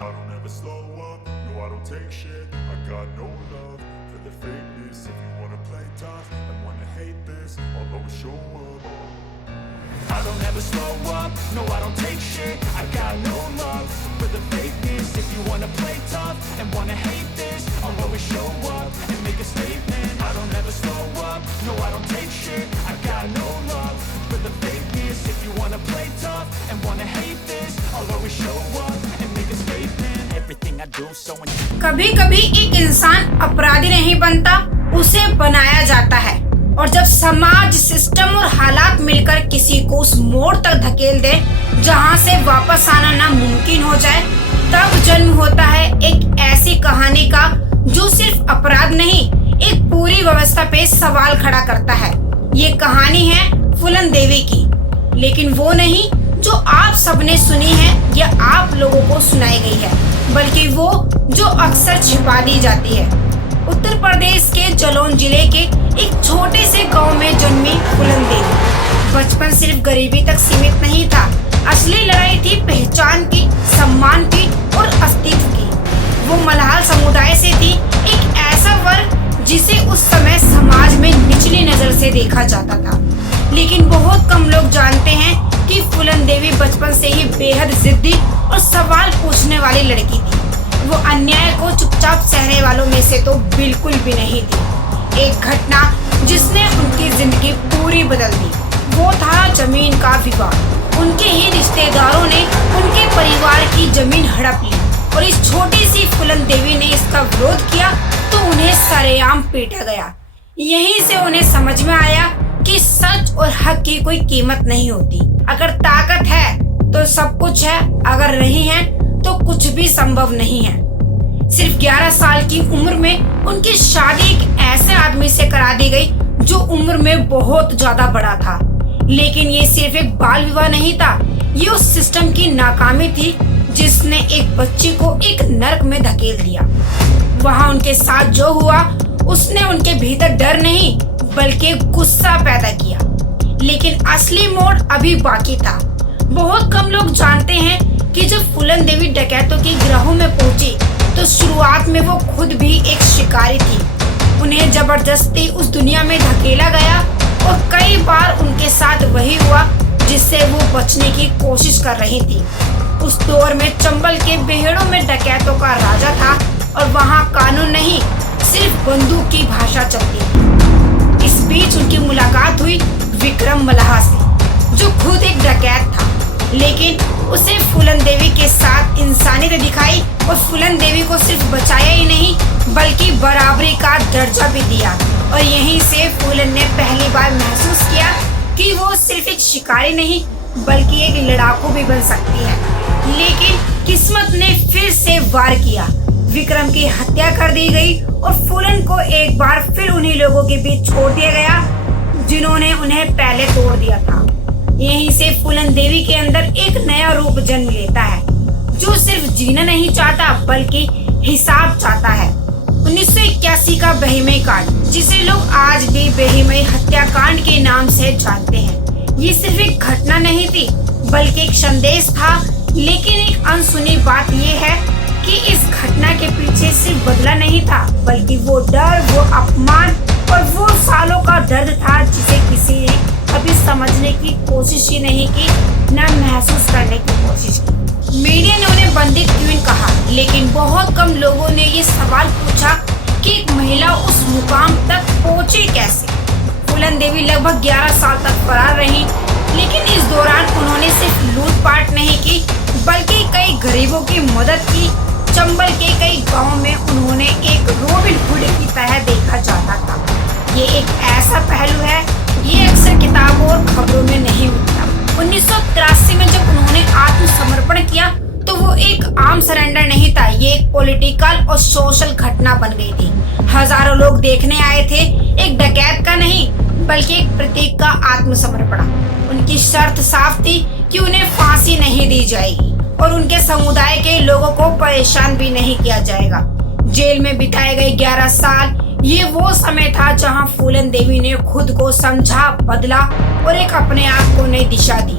I don't ever slow up, no I don't take shit. I got no love for the fakeness. If you wanna play tough and wanna hate this, I'll always show up. I don't ever slow up, no I don't take shit. I got no love for the fakeness. If you wanna play tough and wanna hate this, I'll always show up and make a statement. I don't ever slow up, no I don't take shit. I got no love for the fakeness. If you wanna play tough and wanna hate this, I'll always show up and make a statement. Everything I do so कभी कभी एक इंसान अपराधी नहीं बनता, उसे बनाया जाता है। और जब समाज, सिस्टम और हालात मिलकर किसी को उस मोड़ तक धकेल दे जहां से वापस आना नामुमकिन हो जाए, तब जन्म होता है एक ऐसी कहानी का जो सिर्फ अपराध नहीं, एक पूरी व्यवस्था पे सवाल खड़ा करता है। ये कहानी है फूलन देवी की, लेकिन वो नहीं जो आप सबने सुनी है या आप लोगों को सुनाई गई है, बल्कि वो जो अक्सर छिपा दी जाती है। उत्तर प्रदेश के जलौन जिले के एक छोटे से गांव में जन्मी फूलन देवी। बचपन सिर्फ गरीबी तक सीमित नहीं था, असली लड़ाई थी पहचान की, सम्मान की और अस्तित्व की। वो मल्हार समुदाय से थी, एक ऐसा वर्ग जिसे उस समय समाज में निचली नजर से देखा जाता था। लेकिन बहुत कम लोग जानते हैं कि फूलन देवी बचपन से ही बेहद जिद्दी और सवाल पूछने वाली लड़की थी। वो अन्याय को चुपचाप सहने वालों में से तो बिल्कुल भी नहीं थी। एक घटना जिसने उनकी जिंदगी पूरी बदल दी, वो था जमीन का विवाद। उनके ही रिश्तेदारों ने उनके परिवार की जमीन हड़प ली और इस छोटी सी फूलन देवी ने इसका विरोध किया तो उन्हें सरेआम पीटा गया। यहीं से उन्हें समझ में आया कि सच और हक की कोई कीमत नहीं होती। अगर ताकत है तो सब कुछ है, अगर नहीं है तो कुछ भी संभव नहीं है। सिर्फ 11 साल की उम्र में उनकी शादी एक ऐसे आदमी से करा दी गई जो उम्र में बहुत ज्यादा बड़ा था। लेकिन ये सिर्फ एक बाल विवाह नहीं था, ये उस सिस्टम की नाकामी थी जिसने एक बच्ची को एक नर्क में धकेल दिया। वहाँ उनके साथ जो हुआ उसने उनके भीतर डर नहीं बल्कि गुस्सा पैदा किया। लेकिन असली मोड़ अभी बाकी था। बहुत कम लोग जानते हैं कि जब फूलन देवी डकैतों की गिरोह में पहुंची तो शुरुआत में वो खुद भी एक शिकारी थी। उन्हें जबरदस्ती उस दुनिया में धकेला गया और कई बार उनके साथ वही हुआ जिससे वो बचने की कोशिश कर रही थी। उस दौर में चंबल के बेहड़ों में डकैतों का राजा था और वहाँ कानून नहीं, सिर्फ बंदूक की भाषा चलती थी। इस बीच उनकी मुलाकात हुई विक्रम मल्हार से, जो खुद एक डकैत था। लेकिन उसे फूलन देवी के साथ इंसानियत दिखाई और फूलन देवी को सिर्फ बचाया ही नहीं बल्कि बराबरी का दर्जा भी दिया। और यहीं से फूलन ने पहली बार महसूस किया कि वो सिर्फ एक शिकारी नहीं बल्कि एक लड़ाकू भी बन सकती है। लेकिन किस्मत ने फिर से वार किया। विक्रम की हत्या कर दी गई और फूलन को एक बार फिर उन्हीं लोगों के बीच छोड़ दिया गया जिन्होंने उन्हें पहले तोड़ दिया था। यहीं से फूलन देवी के अंदर एक नया रूप जन्म लेता है, जो सिर्फ जीना नहीं चाहता बल्कि हिसाब चाहता है। 1981 का बेहिमई कांड, जिसे लोग आज भी बेहिमई हत्याकांड के नाम से जानते हैं, ये सिर्फ एक घटना नहीं थी बल्कि एक संदेश था। लेकिन एक अनसुनी बात यह है कि इस घटना के पीछे सिर्फ बदला नहीं था बल्कि वो डर, वो अपमान और वो सालों का दर्द था जिसे किसी ने कभी समझने की कोशिश ही नहीं की, न महसूस करने की कोशिश की। मीडिया ने उन्हें बंदित क्वीन कहा, लेकिन बहुत कम लोगों ने ये सवाल पूछा कि एक महिला उस मुकाम तक पहुंची कैसे। फूलन देवी लगभग 11 साल तक फरार रही, लेकिन इस दौरान उन्होंने सिर्फ लूटपाट नहीं की बल्कि कई गरीबों की मदद की। चंबल के कई गाँव में उन्होंने एक रॉबिन हुड की तरह देखा जाता था। ये एक ऐसा पहलू है, ये अक्सर किताबों और खबरों में नहीं मिलता। 1983 में जब उन्होंने आत्मसमर्पण किया तो वो एक आम सरेंडर नहीं था, ये एक पॉलिटिकल और सोशल घटना बन गई थी। हजारों लोग देखने आए थे, एक डकैत का नहीं बल्कि एक प्रतीक का आत्मसमर्पण। उनकी शर्त साफ थी कि उन्हें फांसी नहीं दी जाएगी और उनके समुदाय के लोगों को परेशान भी नहीं किया जाएगा। जेल में बिताए गए 11 साल, ये वो समय था जहां फूलन देवी ने खुद को समझा, बदला और एक अपने आप को नई दिशा दी।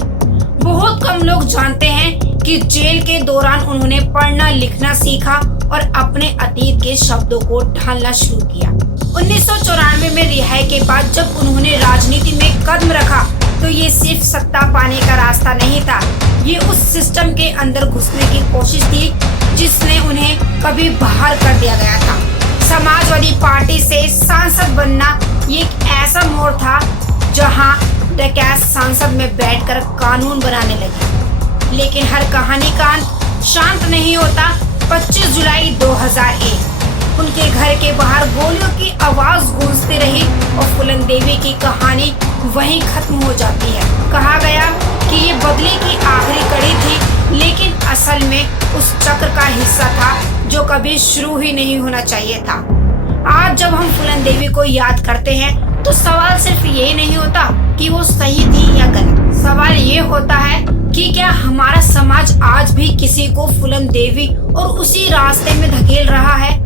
बहुत कम लोग जानते हैं कि जेल के दौरान उन्होंने पढ़ना लिखना सीखा और अपने अतीत के शब्दों को ढालना शुरू किया। 1994 में रिहाई के बाद जब उन्होंने राजनीति में कदम रखा तो ये सिर्फ सत्ता पाने का रास्ता नहीं था, ये उस सिस्टम के अंदर घुसने की कोशिश थी जिसने उन्हें कभी बाहर कर दिया गया था। समाजवादी पार्टी से सांसद बनना ये एक ऐसा मोड़ था जहां डकैत संसद में बैठकर कानून बनाने लगे। लेकिन हर कहानी का अंत शांत नहीं होता। 25 जुलाई 2001 उनके घर के बाहर गोलियों की आवाज गूंजती रही और फूलन देवी की कहानी वहीं खत्म हो जाती है। कहा गया कि ये बदले की आखिरी कड़ी थी, लेकिन असल में उस चक्र का हिस्सा था जो कभी शुरू ही नहीं होना चाहिए था। आज जब हम फूलन देवी को याद करते हैं तो सवाल सिर्फ ये नहीं होता कि वो सही थी या गलत। सवाल ये होता है कि क्या हमारा समाज आज भी किसी को फूलन देवी और उसी रास्ते में धकेल रहा है?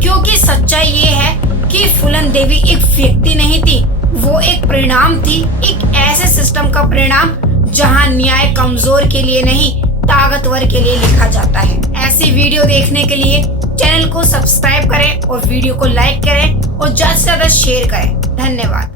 क्योंकि सच्चाई ये है कि फूलन देवी एक व्यक्ति नहीं थी, वो एक परिणाम थी, एक ऐसे सिस्टम का परिणाम जहां न्याय कमजोर के लिए नहीं ताकतवर के लिए लिखा जाता है। ऐसी वीडियो देखने के लिए चैनल को सब्सक्राइब करें और वीडियो को लाइक करें और ज्यादा से ज्यादा शेयर करें। धन्यवाद।